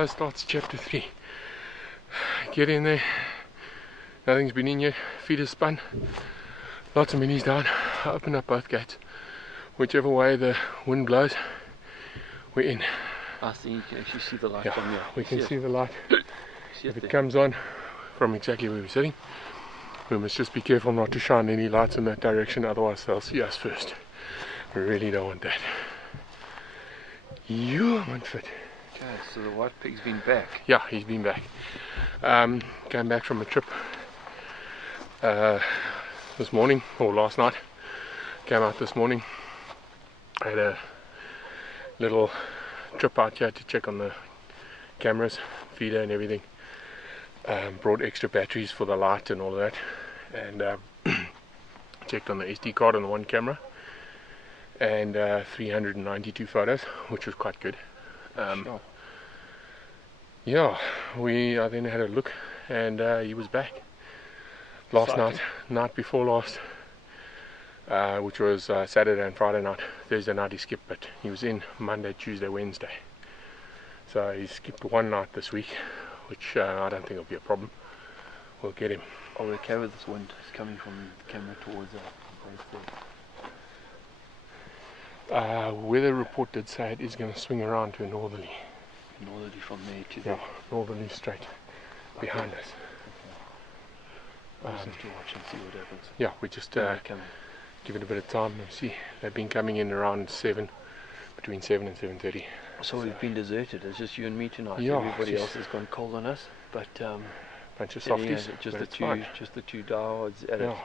So starts chapter 3. Get in there, nothing's been in yet, feet are spun, lots of minis down. I open up both gates. Whichever way the wind blows, we're in. I think you can actually see the light from here. We can see the light. If it comes on from exactly where we're sitting, we must just be careful not to shine any lights in that direction, otherwise they'll see us first. We really don't want that. You won't fit. Okay, so the white pig's been back. Yeah, he's been back. Came back from a trip this morning, or last night. Came out this morning. I had a little trip out here to check on the cameras, feeder and everything. Brought extra batteries for the light and all of that, and checked on the SD card on the one camera, and 392 photos, which was quite good. Sure. Yeah, I then had a look, and he was back last night before last, which was Saturday and Friday night. Thursday night he skipped, but he was in Monday, Tuesday, Wednesday. So he skipped one night this week, which I don't think will be a problem. We'll get him. Are we okay with this wind? It's coming from the camera towards us. Weather report did say it is going to swing around to a northerly. Northerly from there to there? Yeah, northerly straight behind us. We'll just have to watch and see what happens. Yeah, we just give it a bit of time and see. They've been coming in around 7, between 7 and 7:30. So we've been deserted. It's just you and me tonight. Yeah, everybody else has gone cold on us. But bunch of softies. Just the two diehards Yeah.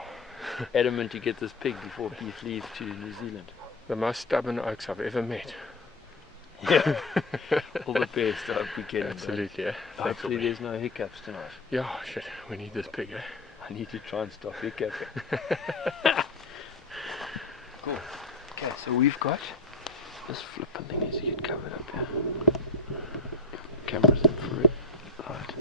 adamant to get this pig before Keith leaves to New Zealand. The most stubborn oaks I've ever met. Yeah. All the best. I hope we get him. Absolutely, yeah. Hopefully there's no hiccups tonight. Yeah, shit. We need this pig, eh? I need to try and stop hiccuping. Cool. Okay, so we've got this flipping thing needs to get covered up here. Camera's infrared light.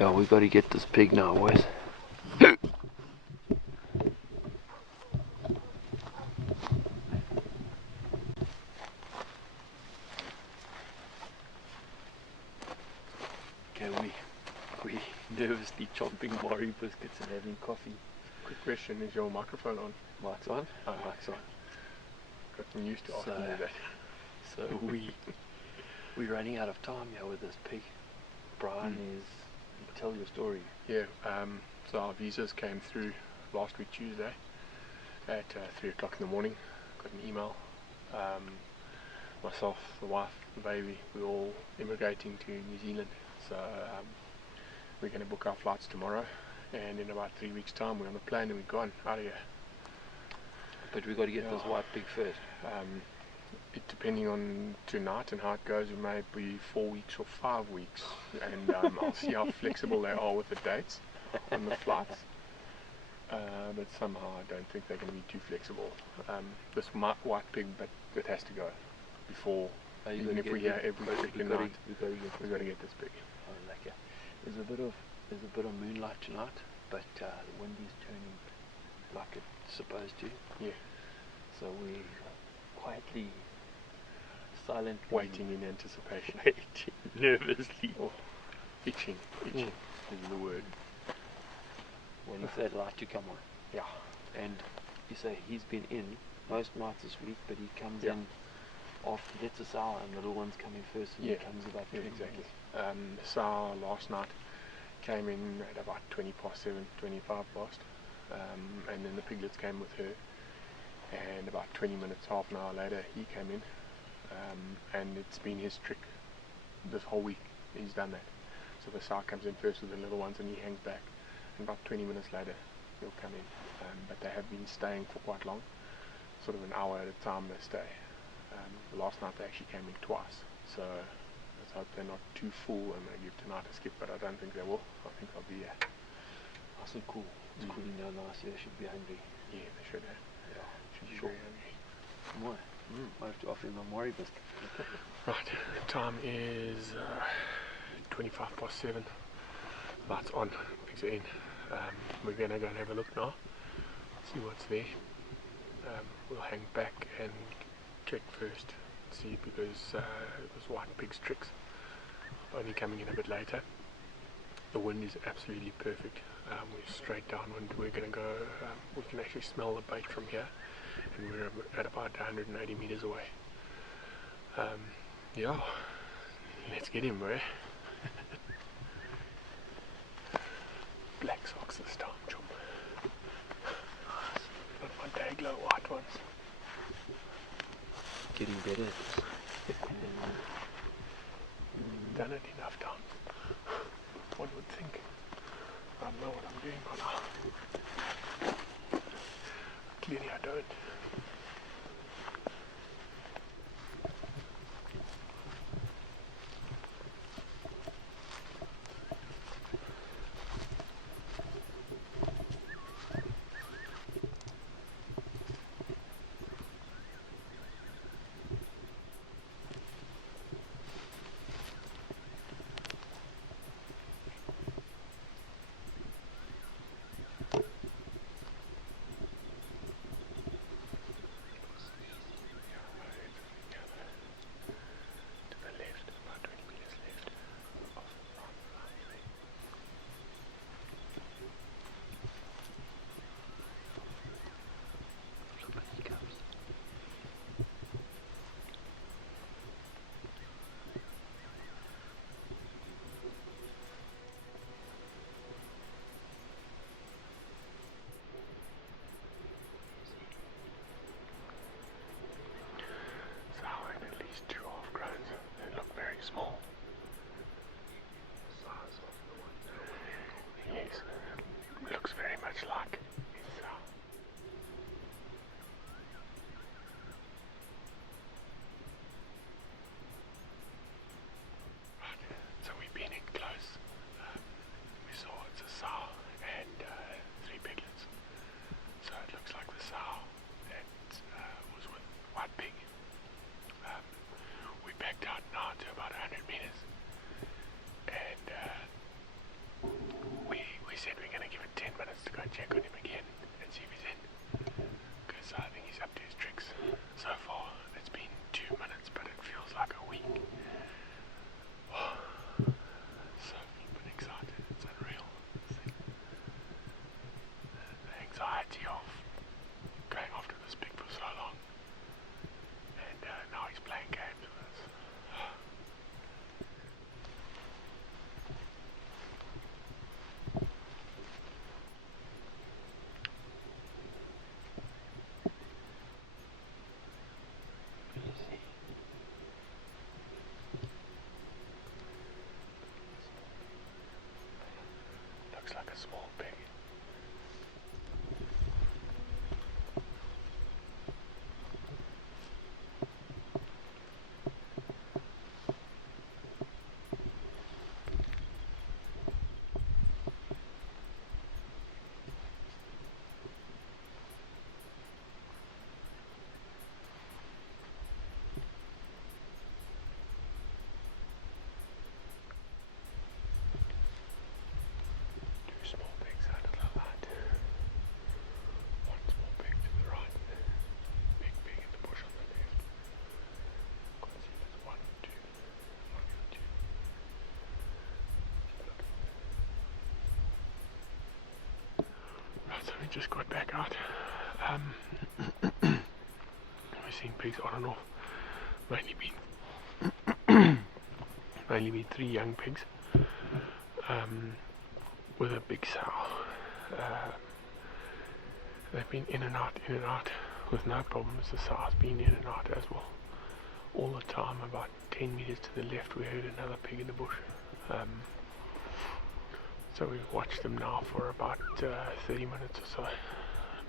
Yeah, we've got to get this pig now, boys. Okay, we nervously chomping Mori biscuits and having coffee. Quick question, is your microphone on? Mike's on? Oh, Mike's on. Got used to asking you that. So we're running out of time here with this pig. Brian tell your story. Yeah, so our visas came through last week Tuesday at 3 o'clock in the morning. Got an email. Myself, the wife, the baby, we're all immigrating to New Zealand. So we're going to book our flights tomorrow, and in about 3 weeks' time we're on the plane and we're gone out of here. But we've got to get this white pig first. Depending on tonight and how it goes, it may be 4 weeks or 5 weeks, and I'll see how flexible they are with the dates on the flights. But somehow I don't think they're going to be too flexible. This white pig, but it has to go before. Even if we're here every second night, we've got to get this pig. Oh, like there's a bit of moonlight tonight, but the wind is turning like it's supposed to. Yeah. So we quietly, silently waiting in anticipation. Waiting nervously. Oh, itching is the word. Waiting for that light to come on. Yeah. And you say he's been in most nights this week, but he comes in after he gets a sow, and the little one's coming first, and he comes about 20 exactly. The sow last night came in at about 20 past 7, 25 past, and then the piglets came with her, and about 20 minutes, half an hour later he came in, and it's been his trick this whole week. He's done that. So the sow comes in first with the little ones and he hangs back, and about 20 minutes later he'll come in. But they have been staying for quite long, sort of an hour at a time they stay. Last night they actually came in twice, so let's hope they're not too full and they give tonight a skip, but I don't think they will. I think they'll be nice and cool. It's cooling down nice. They should be hungry. Yeah, they should have. Yeah, Should be sure. very hungry. Why? I have to offer him a Mori biscuit. Right, the time is 25 past 7. Lights on, pigs are in. We're going to go and have a look now, see what's there. We'll hang back and check first, see, because it was white pig's tricks, only coming in a bit later. The wind is absolutely perfect. We're straight downwind. We're going to go, we can actually smell the bait from here, and we're at about 180 meters away. Yeah, let's get him, bro. Black socks this time, chum. Not my day glow white ones. Getting better. Done it enough times. One would think I know what I'm doing by now. Clearly I don't. Small. Yes, looks very much like his sow. Right, so we've been in close. We saw it's a sow and 3 piglets. So it looks like the sow that was with white pig. We backed out now to about 100 meters, and we said we're going to give it 10 minutes to go check on him again and see if he's in, because I think he's up to his tricks. So far it's been 2 minutes, but it feels like a week. So flippin' excited, it's unreal. The anxiety of going after this pig for so long, and now he's playing games with us. Looks like a small pig. Small pigs out of the light. One small pig to the right. Big pig in the bush on the left. Can't see if there's one or two. One or two. Right, so we just got back out. We've seen pigs on and off. Mainly been 3 young pigs. With a big sow. They've been in and out with no problems. The sow's been in and out as well. All the time. About 10 meters to the left we heard another pig in the bush. So we've watched them now for about 30 minutes or so.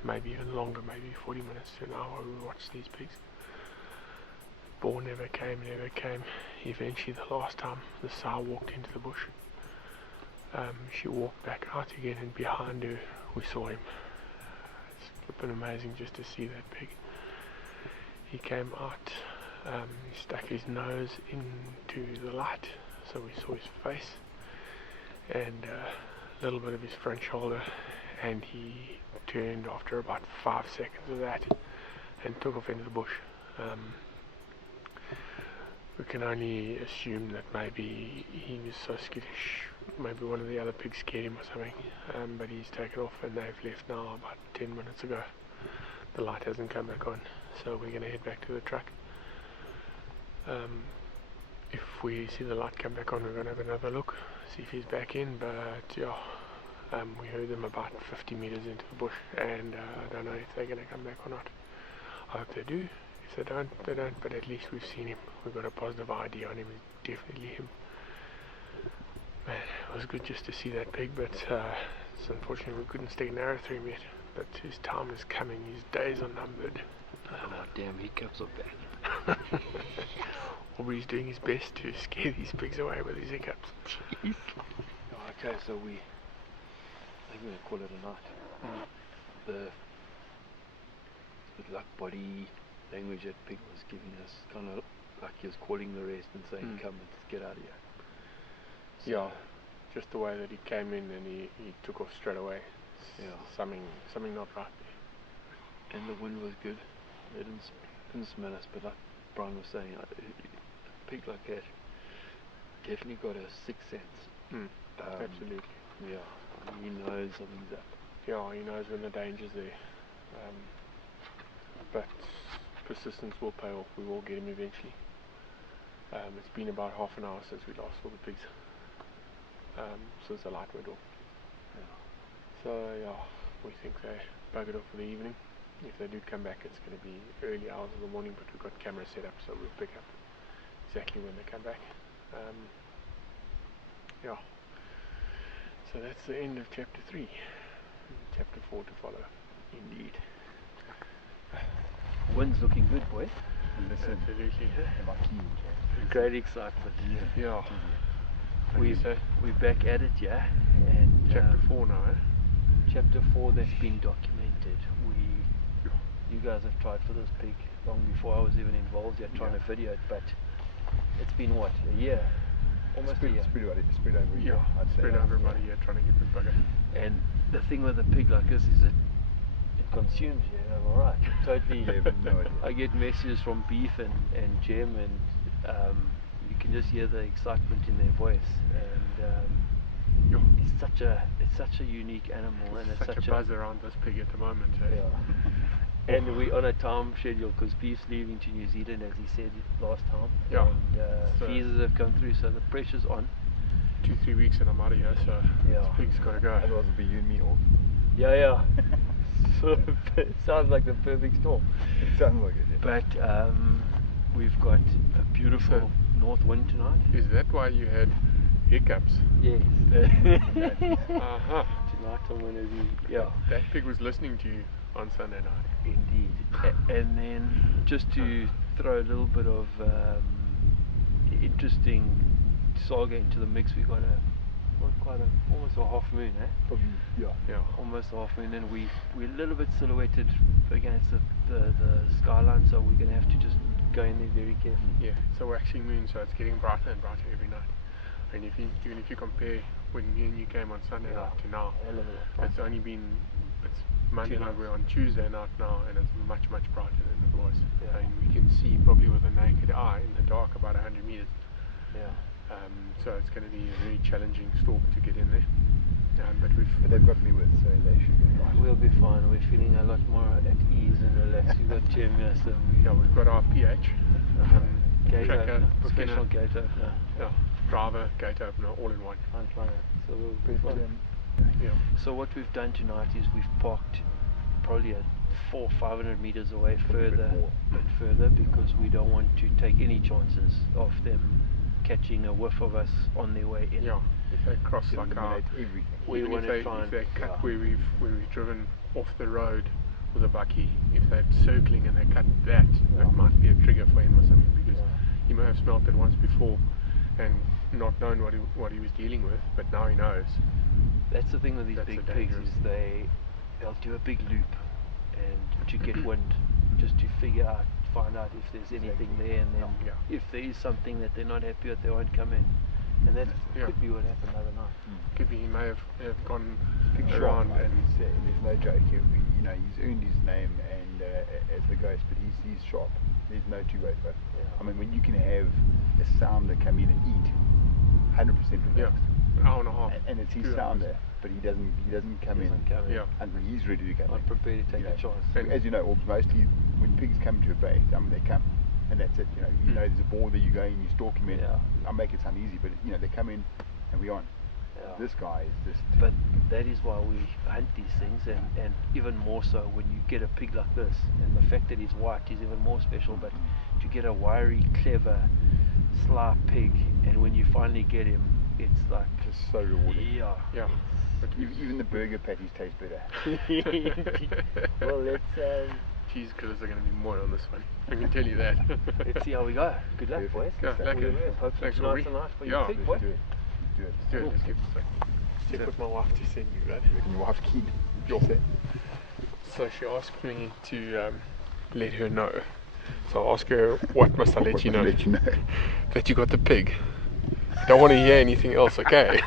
Maybe even longer, maybe 40 minutes to an hour we watched these pigs. Boar never came. Eventually the last time the sow walked into the bush, she walked back out again, and behind her we saw him. It's flippin' amazing just to see that pig. He came out, he stuck his nose into the light, so we saw his face, and little bit of his front shoulder, and he turned after about 5 seconds of that and took off into the bush. We can only assume that maybe he was so skittish, maybe one of the other pigs scared him or something, but he's taken off and they've left now about 10 minutes ago. The light hasn't come back on, so we're going to head back to the truck. If we see the light come back on, we're going to have another look, see if he's back in, but yeah, we heard them about 50 meters into the bush, and I don't know if they're going to come back or not. I hope they do. If they don't, they don't, but at least we've seen him. We've got a positive ID on him. It's definitely him. Man, it was good just to see that pig, but it's unfortunately we couldn't stick an arrow through him yet. But his time is coming. His days are numbered. Oh, damn hiccups are back. Aubrey's doing his best to scare these pigs away with his hiccups. Jeez. Oh, okay, so I think we're going to call it a night. The luck body language that pig was giving us, kind of like he was calling the rest and saying, come and get out of here. So yeah, just the way that he came in and he took off straight away. Yeah. Something not right there. And the wind was good. They didn't smell us, but like Brian was saying, a pig like that definitely got a sixth sense. Absolutely. Yeah, he knows something's up. Yeah, he knows when the danger's there. But persistence will pay off. We will get him eventually. It's been about half an hour since we last saw the pigs. Since the light went off. Yeah. So yeah, we think they buggered off for the evening. If they do come back, it's going to be early hours of the morning, but we've got cameras set up, so we'll pick up exactly when they come back. Yeah. So that's the end of chapter 3. Chapter 4 to follow. Indeed. Wind's looking good, boy. Absolutely. Great excitement. Yeah. We're back at it, yeah. And chapter 4 now, eh? Chapter 4 that's been documented. You guys have tried for this pig long before I was even involved yet trying to video it, but it's been what, a year? Almost a year. Spread over a year. I'd say. Spread over about a year trying to get this bugger. And the thing with a pig like this is that it consumes you, I'm alright. Totally. No idea. I get messages from Beef and Jem, and you can just hear the excitement in their voice. And it's such a unique animal, and it's such a buzz around this pig at the moment. Eh? Yeah. And we're on a time schedule because Beef's leaving to New Zealand, as he said last time. Yeah. And so visas have come through, so the pressure's on. 2-3 weeks and I'm out of here, so this pig's got to go. Otherwise it'll be you and me off. Yeah. So it sounds like the perfect storm. It sounds like it, yeah. But we've got a beautiful north wind tonight. Is that why you had hiccups? Yes. Uh-huh. Tonight I'm going to be, That pig was listening to you on Sunday night. Indeed. And then just to throw a little bit of interesting saga into the mix, we got almost a half moon, eh? Probably, yeah. Almost a half moon, and we're a little bit silhouetted against the skyline, so we're going to have to just go in there very carefully. Yeah, it's a waxing moon, so it's getting brighter and brighter every night. And even if you compare when me and you came on Sunday night to now, it's Monday night, we're on Tuesday night now, and it's much brighter than it was. Yeah. And we can see probably with the naked eye in the dark about 100 meters. Yeah. So it's going to be a very challenging stalk to get in there. But they've got me with, so they should be right. We'll be fine. We're feeling a lot more at ease and relaxed. We've got Jem here, so we've got our PH, tracker, professional skinner, gate opener. Yeah, driver, gate opener, all in one. So we'll be fine. Yeah. So what we've done tonight is we've parked probably 400-500 meters away further, because we don't want to take any chances of them catching a whiff of us on their way in. Yeah, if they cross like our, everything. If they cut where we've driven off the road with a bucky, if they're circling and they cut that might be a trigger for him or something, because he may have smelt it once before and not known what he was dealing with, but now he knows. That's the thing with these big pigs, is they'll do a big loop and to get wind, just to find out if there's anything there, and then if there is something that they're not happy with, they won't come in. And that Yeah. could be what happened the other night. Could be he may have gone Big shot, around right? and There's no joke here. You know, he's earned his name and as the ghost, but he's sharp. There's no two ways about it. Yeah. I mean, when you can have a sounder come in and eat 100% relaxed, hour and a half. and it's his 2 hours. sounder, but he doesn't come in Yeah. until he's ready to come Not in. prepared to take You know, a chance. And- as you know, Orbs, mostly when pigs come to a bait, I mean, they come, and that's it. You know there's a boar there, you go and you stalk him in. Yeah. I make it sound easy, but they come in and we on. Yeah. This guy is just. But that is why we hunt these things, and even more so when you get a pig like this, and the fact that he's white is even more special. But to get a wiry, clever, sly pig, and when you finally get him, it's like Just so rewarding. Yeah. Even the burger patties taste better. Well, let's Cheese critters are going to be more on this one. I can tell you that. let's see how we go. Good luck, Perfect. boys. Yeah, lekker. Hopefully Thanks, tonight's Aubrey. the night for Yeah. your pig, Let's boy. do it. Let's do it. Let's do it. Let's get this thing. Check with my wife to send you, right? And your wife's keen. Yo. She said. So she asked me to let her know. So I asked her, what must I let you know? Let you know. That you got the pig. I don't want to hear anything else, okay?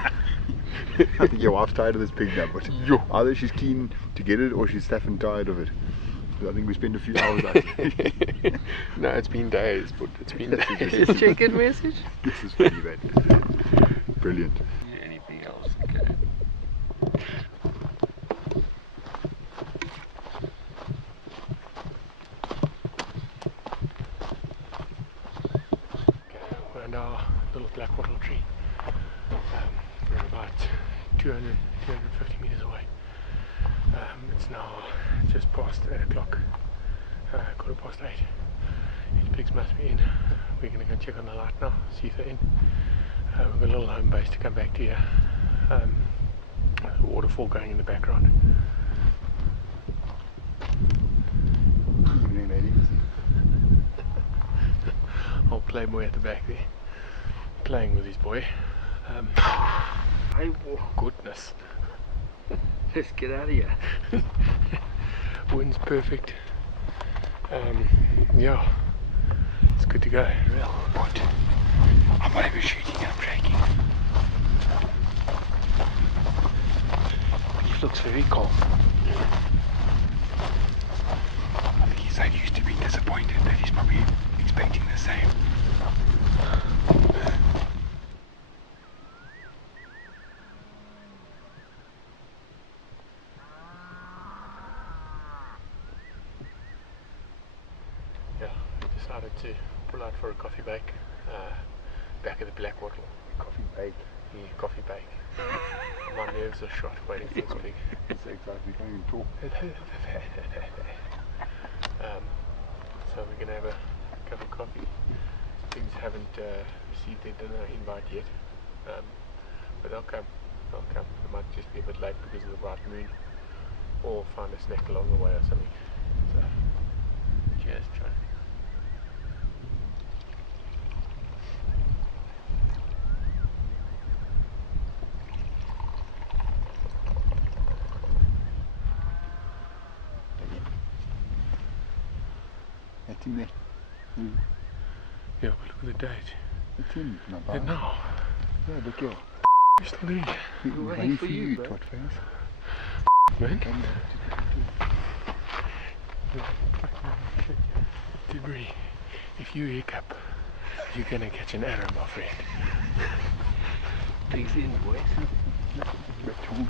I think your wife's tired of this pig now, but Yo. either she's keen to get it or she's stuff and tired of it. I think we spend a few hours out here. No, it's been days, but it's been days. Check-in message. This is pretty bad. Brilliant. Anything else? Okay. We're under our little black wattle tree. We're about 250 meters away. It's now just past 8 o'clock, 8:15. These pigs must be in. We're going to go check on the light now, see if they're in. We've got a little home base to come back to here. The waterfall going in the background. Evening, ladies. Old playboy at the back there, playing with his boy. Goodness. Let's get out of here. Wind's perfect. Yeah, it's good to go. Real good. I'm not even shooting, I'm shaking. He looks very calm. I think he's so used to being disappointed that he's probably expecting the same. Yeah, I decided to pull out for a coffee break. Back of the black wattle. Coffee bake. Yeah, coffee break. My nerves are shot waiting for this pig. It's so exciting, we can't even talk. So we're going to have a cup of coffee. Pigs haven't received their dinner invite yet, but they'll come. It might just be a bit late because of the bright moon, or find a snack along the way or something. So, cheers, John. That's him there. Yeah, but look at the date. That's him. Not And bad. now, Yeah, look here. we're still there. We're waiting for you, bro. twat face. Man. Come Debris. If you hiccup, you're gonna catch an arrow, my friend. Pigs in, boys. back to you.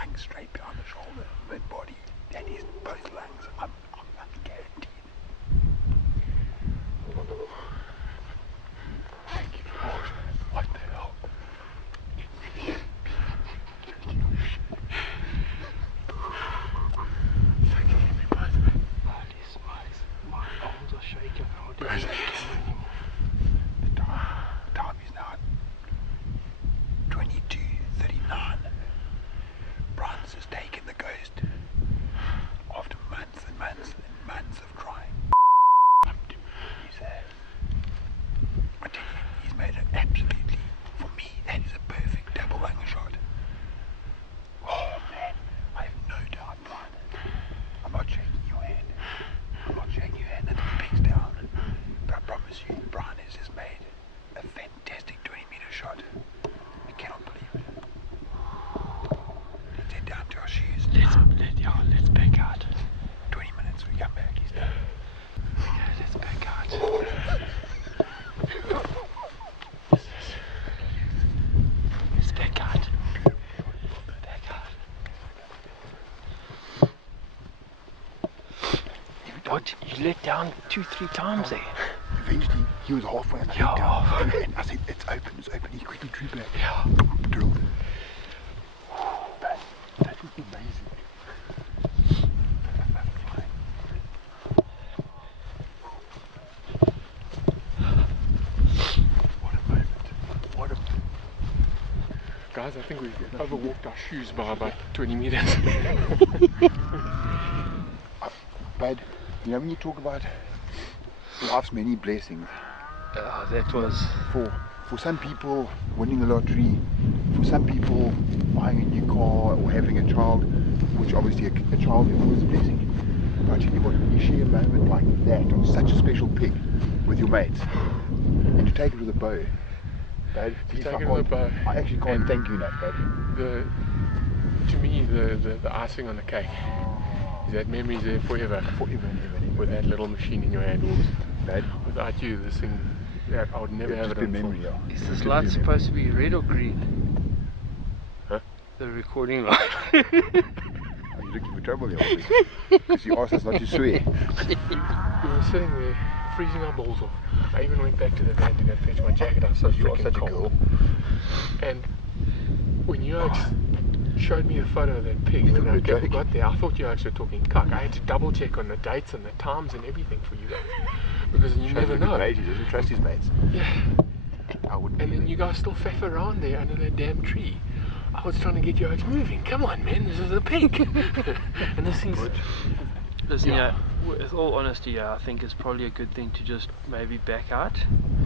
sunk straight behind the shoulder, mid body. That is both lungs. I'm guaranteed. Thank you, Lord. What the hell? My arms are shaking. The time is now 22:39. Bronze has taken the ghost after months and months and months of trying. I tell you, he's made it absolutely, for me, that is a perfect double lung shot. Oh man, I have no doubt, Brian. I'm not shaking your hand. I'm not shaking your hand until the pig's down. But I promise you, Brian has just made a fantastic 20-meter shot. I cannot believe it. Let's head down to our shoes. Let's back out. 20 minutes, we come back, he's done. Yeah, let's back out. Let's back out. Back out. What? You let down 2-3 times there? Eventually, he was halfway and I Yeah. looked down and I said, it's open. He quickly drew back. Yeah. Drilled it. That was amazing. What a moment. What a Guys, I think we overwalked our shoes by about 20 meters. Bad. You know, when you talk about life's many blessings, That was... for some people winning the lottery, for some people buying a new car or having a child, which obviously a child is always a blessing. But I tell you what, when you share a moment like that on such a special pig with your mates, and you take it with a bow, Dad, You take it with a bow. I actually can't thank you enough, Dad. To me, the icing on the cake is that memory's there forever. Forever and ever and ever. With that little machine in your hand, Wolves. Dad, Without you, this thing, I would never have just it be on film. memory, yeah. Is this Just light be supposed to be red or green? Huh? The recording light. Are you looking for trouble here, Ollie? Because you asked us not to swear. We were sitting there, freezing our balls off. I even went back to the van to go fetch my jacket. I was so You are freaking such a cold. girl. And when you showed me a photo of that pig, You when thought we were joking. got there, I thought you actually were talking cuck. I had to double check on the dates and the times and everything for you guys. Because you never know. Mate, he doesn't trust his mates. Yeah. I wouldn't. And then you guys still faff around there under that damn tree. I was trying to get you guys moving. Come on, man, this is a pig. And this thing's... Listen, Yeah. with all honesty, I think it's probably a good thing to just maybe back out.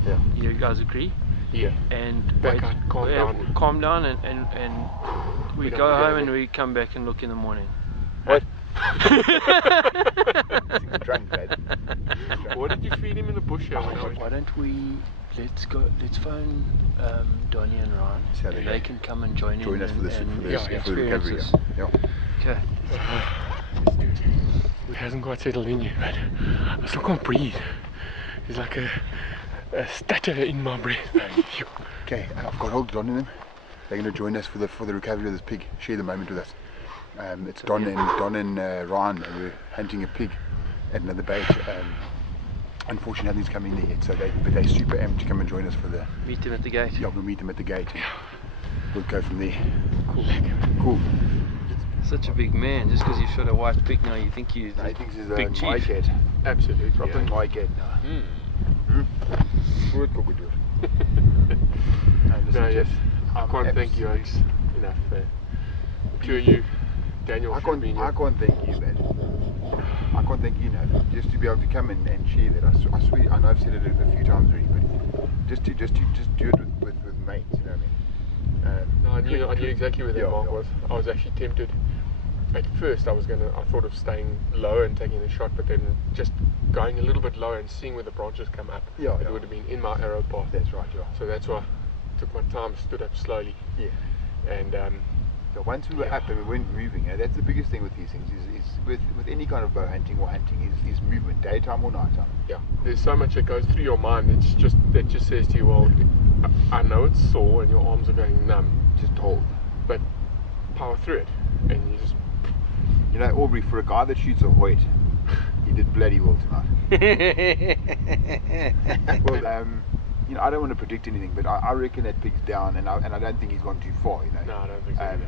Yeah. You guys agree? Yeah. And Back wait, out, calm down. and we We go don't get home it. and we come back and look in the morning. What? Drunk, Dad. What did you feed him in the bush here when I went? Why don't we let's phone Donnie and Ryan. See how they And go. they can come and join Join in us for this, and for the recovery. experiences. Yeah. Okay. Let's do it. It hasn't quite settled in yet, but I still can't breathe. There's like a stutter in my breath. Okay, I've got hold of Don and them. They're going to join us for the recovery of this pig. Share the moment with us. It's Don and Ryan, and we're hunting a pig at another bait. Unfortunately, nothing's coming there yet, so they're super amped to come and join us for the. Meet them at the gate. Yeah, we'll meet them at the gate. And we'll go from there. Cool. Cool. Such a big man, just because you shot a white pig now you think you're I think this is big a chief. cat. Absolutely. Proper Yeah. my cat now. Good crocodile. No, yes. I I'm can't thank you guys enough. The two of you, Daniel, I should can't be in thank you, man. I can't thank you enough. Just to be able to come and share that. I swear, I know I've said it a few times already, but just do it with mates, you know what I mean? No, I knew exactly where that mark yeah. was. I was actually tempted. At first, I thought of staying low and taking the shot, but then just going a little bit lower and seeing where the branches come up. Yeah, It yeah. would have been in my arrow path. That's right, yeah. So that's why I took my time, stood up slowly, Yeah. and So once we were up and we weren't moving, that's the biggest thing with these things is with any kind of bow hunting or hunting is movement, daytime or nighttime. yeah, there's so much that goes through your mind. That just says to you, well, I know it's sore and your arms are going numb, Just hold. but power through it, and you just. You know, Aubrey, for a guy that shoots a Hoyt, he did bloody well tonight. Well, you know, I don't want to predict anything, but I reckon that pig's down, and I don't think he's gone too far. You know. No, I don't think so.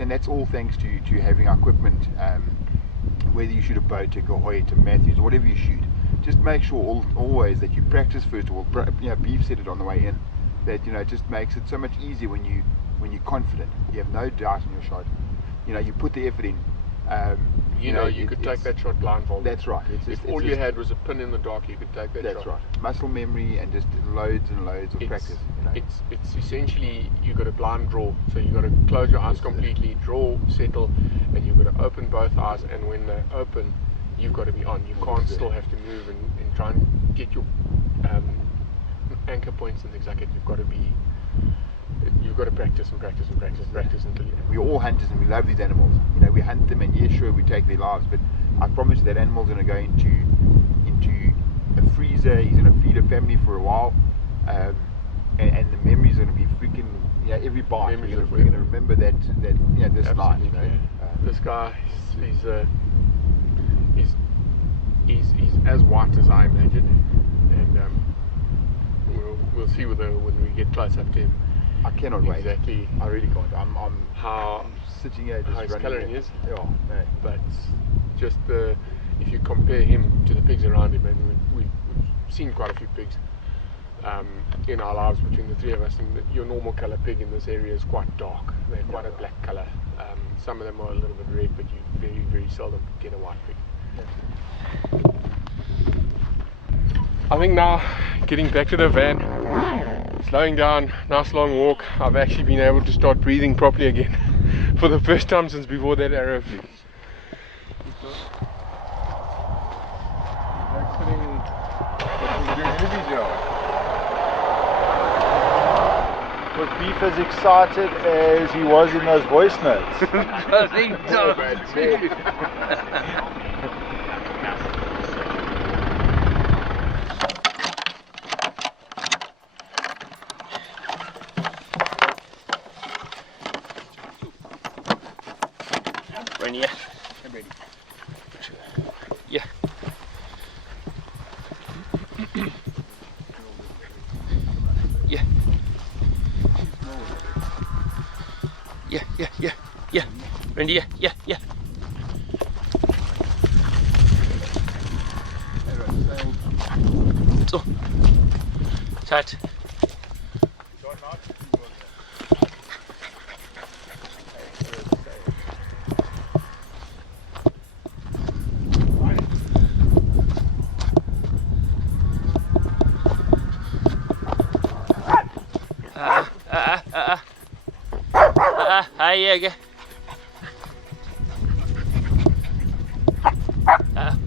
And that's all thanks to having our equipment. Whether you shoot a Bowtech or Hoyt or Matthews or whatever you shoot, just make sure always that you practice first of all. You know, Beef said it on the way in, that you know, it just makes it so much easier when you're confident. You have no doubt in your shot. You know, you put the effort in. You know, you could take that shot blindfolded. That's right. If all you had was a pin in the dark, you could take that shot. That's right. Muscle memory and just loads and loads of practice. You know. It's essentially, you got to blind draw. So you got to close your eyes completely, draw, settle, and you've got to open both eyes. And when they open, you've got to be on. You can't still have to move and try and get your anchor points and things like that. You've got to practice and practice and practice and practice until you. We're all hunters and we love these animals. You know, we hunt them and yeah, sure, we take their lives, but I promise you that animal's going to go into a freezer. He's going to feed a family for a while, and the memories are going to be freaking. You know, every bite. We're going to remember that you know, this night. You know, this guy, he's as white as I imagined, and we'll see when we get close up to him. I cannot wait. Exactly. I really can't. I'm sitting here just how his running. colouring is. Yeah, no. But just if you compare him to the pigs around him, and we've seen quite a few pigs in our lives between the three of us, and your normal colour pig in this area is quite dark. They're quite a black colour. Some of them are a little bit red, but you very, very seldom get a white pig. I think now, getting back to the van, slowing down, nice long walk, I've actually been able to start breathing properly again for the first time since before that arrow flew. Was Beef as excited as he was in those voice notes? I think so. Ready? I'm ready. Yeah. Yeah. Yeah. Ready? Yeah. So. Tight. Aí,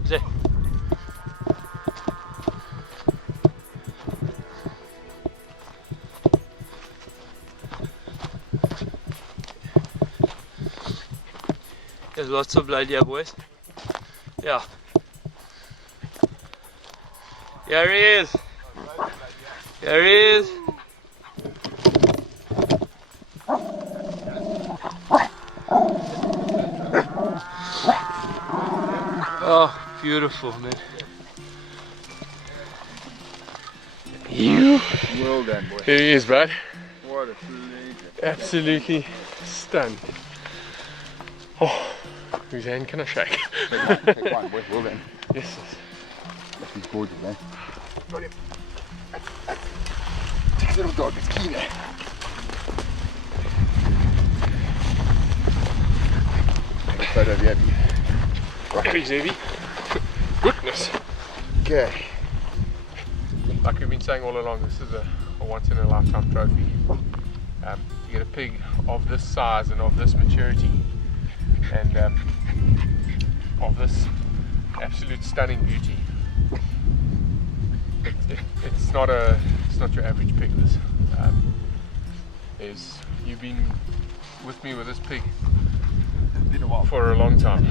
Zé. There's lots of blood here, boys. Yeah. Here he is. Here he is. Oh, beautiful, man. Well done, boy. Here he is, bud. What a pleasure. Absolutely stunned. Oh, whose hand can I shake? Take one, boy. Well done. Yes. He's gorgeous, man. Got him. Take his little dog. It's key there. Take a photo of you, Abby. Very heavy. Goodness. Okay. Like we've been saying all along, this is a once in a lifetime trophy. To get a pig of this size and of this maturity, and of this absolute stunning beauty. It's not your average pig. This you've been with me with this pig Been a while. for a long time.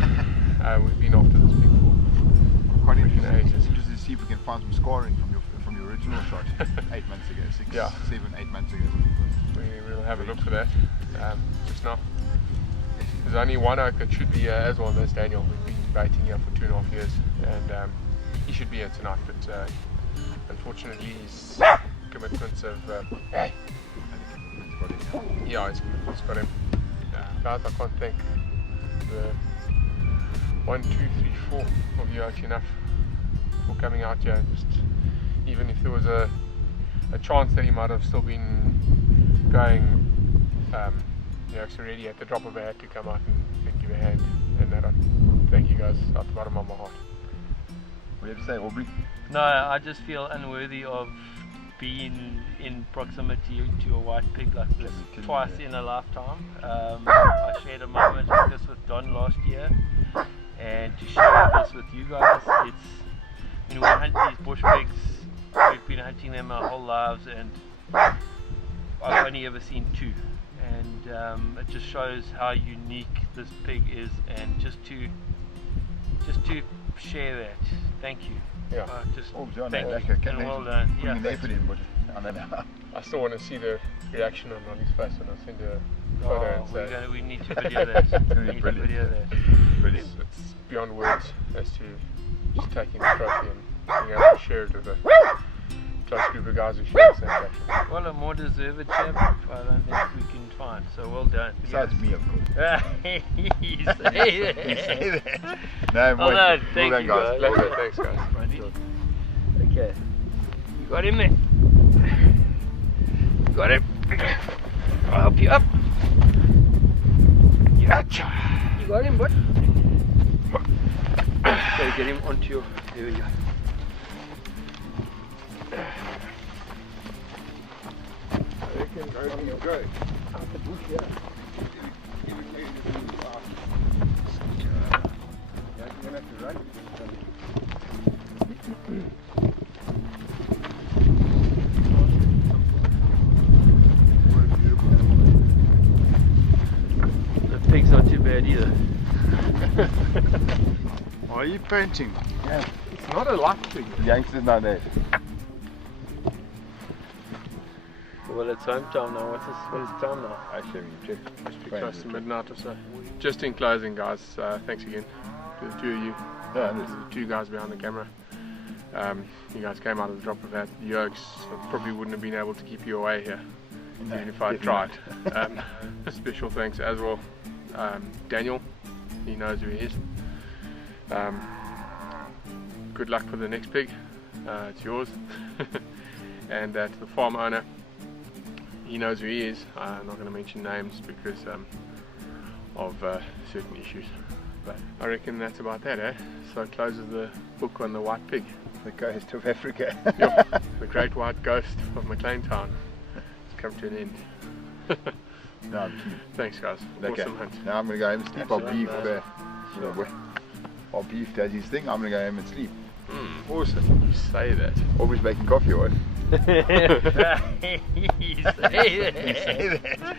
We've been after this pig for Quite freaking interesting. ages. Interested to see if we can find some scoring from your original shot 8 months ago, 7, 8 months ago. We'll have a look for that just now. There's only one oak that should be here as well, and that's Daniel. We've been baiting here for 2.5 years, and he should be here tonight, but unfortunately his commitments have yeah, his commitments got him. Guys, I can't thank the 1, 2, 3, 4 of you actually enough for coming out here. Just even if there was a chance that he might have still been going, you know, so really at the drop of a hat to come out and give a hand, and that I thank you guys out the bottom of my heart. What do you have to say, Aubrey? No, I just feel unworthy of being in proximity to a white pig like this twice in a lifetime. I shared a moment like this with Don last year, and to share this with you guys, it's, you know, we hunt these bush pigs, we've been hunting them our whole lives, and I've only ever seen 2, and it just shows how unique this pig is, and just to share that, thank you. Yeah. Thank you. And well done. Yeah. I still want to see the reaction on his face when I send a photo and say, we need to video that. We need to video that. Brilliant. It's beyond words as to just taking the trophy and being able to share it with a close group of guys who share the same passion. Well, a more deserved chap, I don't think we can find. So well done. Besides me, of course. You say that. You say that. No, well done. Thank well you, done, guys. Thanks, guys. Okay. You got him there. You got him. I'll help you up. Yeah. You got him, bud. Okay, get him onto your. There we go. I reckon you'll go out the bush, yeah. You're going to have to run. The pig's not too bad either. Why are you painting? Yeah. It's not a light pig. The youngsters know that. Well, it's home time now. What is the time now? Actually, check. Must be close to midnight or so. Just in closing, guys, thanks again to the 2 of you. The 2 guys behind the camera. You guys came out of the drop of that. The yokes probably wouldn't have been able to keep you away here, even if I tried. Special thanks as well. Daniel, he knows who he is. Good luck for the next pig. It's yours. And to the farm owner, he knows who he is. I'm not going to mention names because of certain issues. But I reckon that's about that, eh? So it closes the book on the white pig. The coast of Africa. Yep, the great white ghost of McLean Town. It's come to an end. No, I'm keen. Thanks, guys. Okay. Awesome hunt. Now I'm going to go home and sleep. While Beef does his thing, I'm going to go home and sleep. Awesome. You say that. Always making coffee, or what? You say that. You say that.